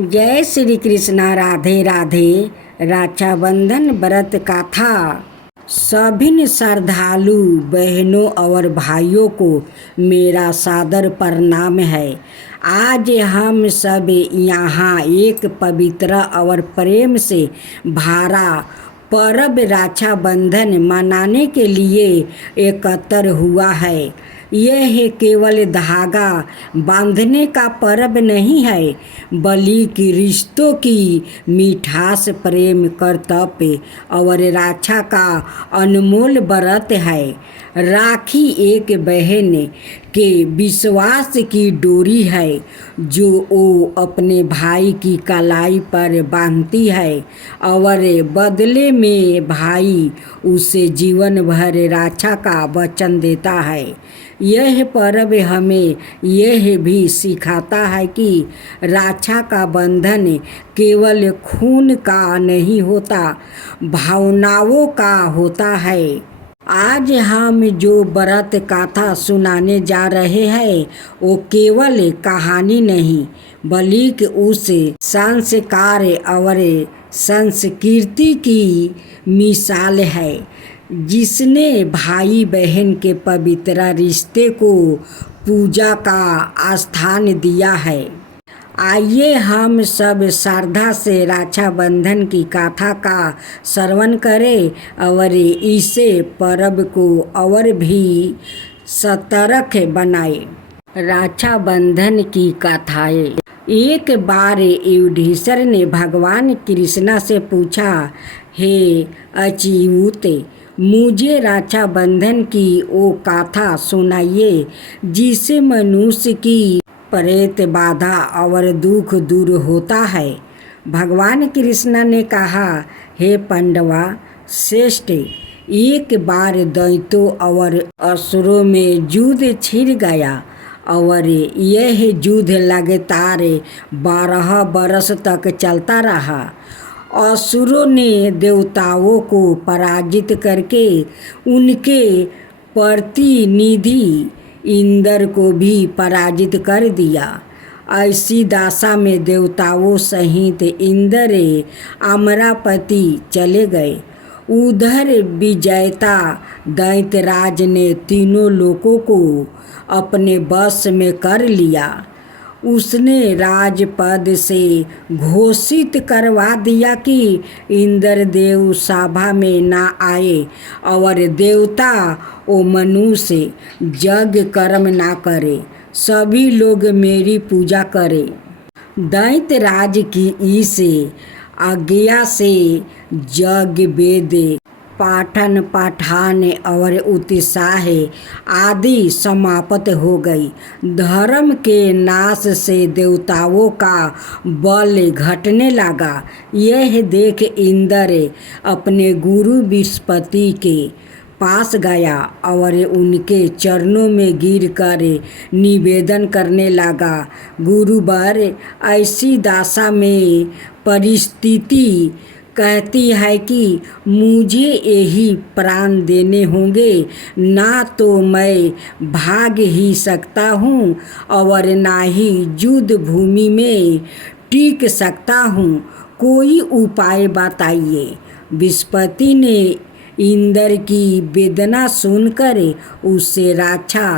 जय श्री कृष्णा। राधे राधे। रक्षाबंधन व्रत कथा। सभी श्रद्धालु बहनों और भाइयों को मेरा सादर प्रणाम है। आज हम सब यहाँ एक पवित्र और प्रेम से भरा पर्व रक्षाबंधन मनाने के लिए एकत्र हुआ है। यह केवल धागा बांधने का पर्व नहीं है, बल्कि रिश्तों की मिठास, प्रेम, कर्तव्य और रक्षा का अनमोल व्रत है। राखी एक बहन के विश्वास की डोरी है जो वो अपने भाई की कलाई पर बांधती है और बदले में भाई उसे जीवन भर रक्षा का वचन देता है। यह पर्व हमें यह भी सिखाता है कि रक्षा का बंधन केवल खून का नहीं होता, भावनाओं का होता है। आज हम जो व्रत कथा सुनाने जा रहे हैं वो केवल कहानी नहीं, बल्कि उस संस्कार और संस्कृति की मिसाल है जिसने भाई बहन के पवित्र रिश्ते को पूजा का स्थान दिया है। आइए हम सब श्रद्धा से रक्षाबंधन की कथा का श्रवण करें और इसे पर्व को और भी सतर्क बनाए। रक्षाबंधन की कथाएं। एक बार युधिष्ठिर ने भगवान कृष्ण से पूछा, हे अच्युत, मुझे रक्षाबंधन की वो कथा सुनाइए जिससे मनुष्य की प्रेत बाधा और दुख दूर होता है। भगवान कृष्ण ने कहा, हे पांडवा श्रेष्ठ, एक बार दैत्यों और असुरों में युद्ध छिड़ गया और यह युद्ध लगातार 12 बरस तक चलता रहा। असुरों ने देवताओं को पराजित करके उनके प्रतिनिधि इंद्र को भी पराजित कर दिया। ऐसी दशा में देवताओं सहित इंद्र अमरावती चले गए। उधर विजेता दैत्यराज ने तीनों लोकों को अपने वश में कर लिया। उसने राजपद से घोषित करवा दिया कि इंद्रदेव सभा में न आए और देवता और मनुष्य यज्ञ कर्म न करे, सभी लोग मेरी पूजा करें। दैत्यराज की इस आज्ञा से यज्ञ, वेद पाठन, पाठान और उत्साह आदि समाप्त हो गई। धर्म के नाश से देवताओं का बल घटने लगा। यह देख इंद्र अपने गुरु बृहस्पति के पास गया और उनके चरणों में गिरकर निवेदन करने लगा, गुरुवर, ऐसी दशा में परिस्थिति कहती है कि मुझे यही प्राण देने होंगे, ना तो मैं भाग ही सकता हूँ और ना ही युद्ध भूमि में टिक सकता हूँ, कोई उपाय बताइए। बृहस्पति ने इंद्र की वेदना सुनकर उससे रक्षा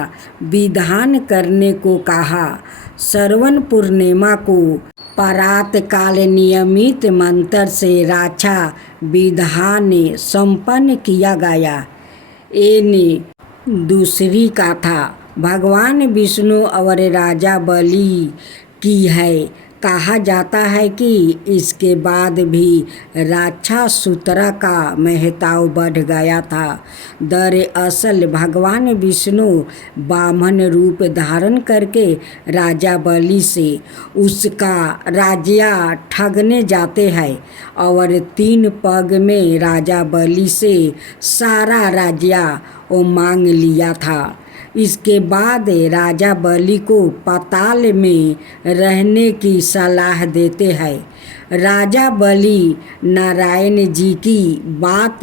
विधान करने को कहा। श्रवण पूर्णिमा को प्रातः काल नियमित मंत्र से रक्षा विधान संपन्न किया गया। दूसरी कथा भगवान विष्णु और राजा बलि की है। कहा जाता है कि इसके बाद भी रक्षा सूत्र का महत्व बढ़ गया था। दरअसल भगवान विष्णु वामन रूप धारण करके राजा बलि से उसका राज्य ठगने जाते हैं और 3 पग में राजा बलि से सारा राज्य वो मांग लिया था। इसके बाद राजा बलि को पाताल में रहने की सलाह देते हैं। राजा बलि नारायण जी की बात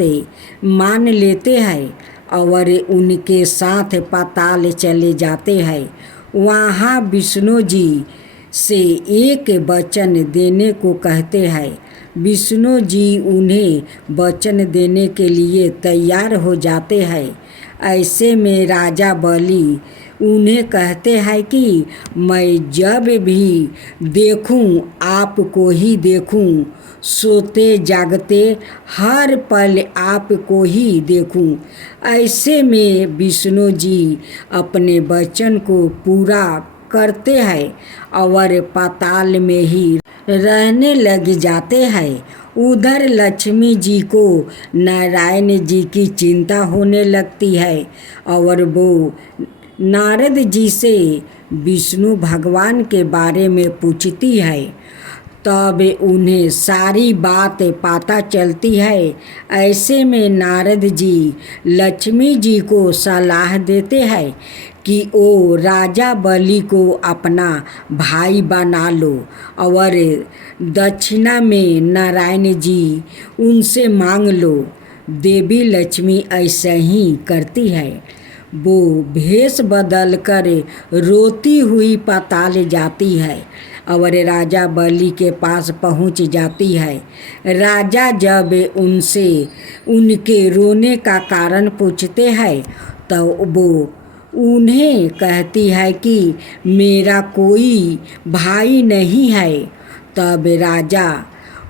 मान लेते हैं और उनके साथ पाताल चले जाते हैं। वहाँ विष्णु जी से एक वचन देने को कहते हैं। विष्णु जी उन्हें वचन देने के लिए तैयार हो जाते हैं। ऐसे में राजा बलि उन्हें कहते हैं कि मैं जब भी देखूं आपको ही देखूं, सोते जागते हर पल आपको ही देखूं। ऐसे में विष्णु जी अपने वचन को पूरा करते हैं और पाताल में ही रहने लग जाते हैं। उधर लक्ष्मी जी को नारायण जी की चिंता होने लगती है और वो नारद जी से विष्णु भगवान के बारे में पूछती है। तब उन्हें सारी बात पता चलती है। ऐसे में नारद जी लक्ष्मी जी को सलाह देते हैं कि ओ राजा बलि को अपना भाई बना लो और दक्षिणा में नारायण जी उनसे मांग लो। देवी लक्ष्मी ऐसा ही करती है। वो भेष बदल कर रोती हुई पाताल जाती है और राजा बलि के पास पहुंच जाती है। राजा जब उनसे उनके रोने का कारण पूछते हैं तो वो उन्हें कहती है कि मेरा कोई भाई नहीं है। तब राजा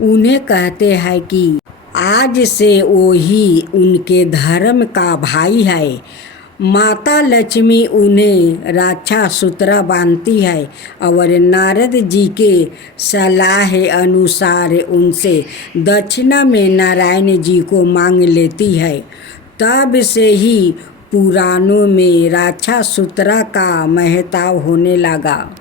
उन्हें कहते हैं कि आज से वो ही उनके धर्म का भाई है। माता लक्ष्मी उन्हें रक्षा सूत्र बांधती है और नारद जी के सलाह अनुसार उनसे दक्षिणा में नारायण जी को मांग लेती है। तब से ही पुराणों में रक्षा सूत्र का महत्व होने लगा।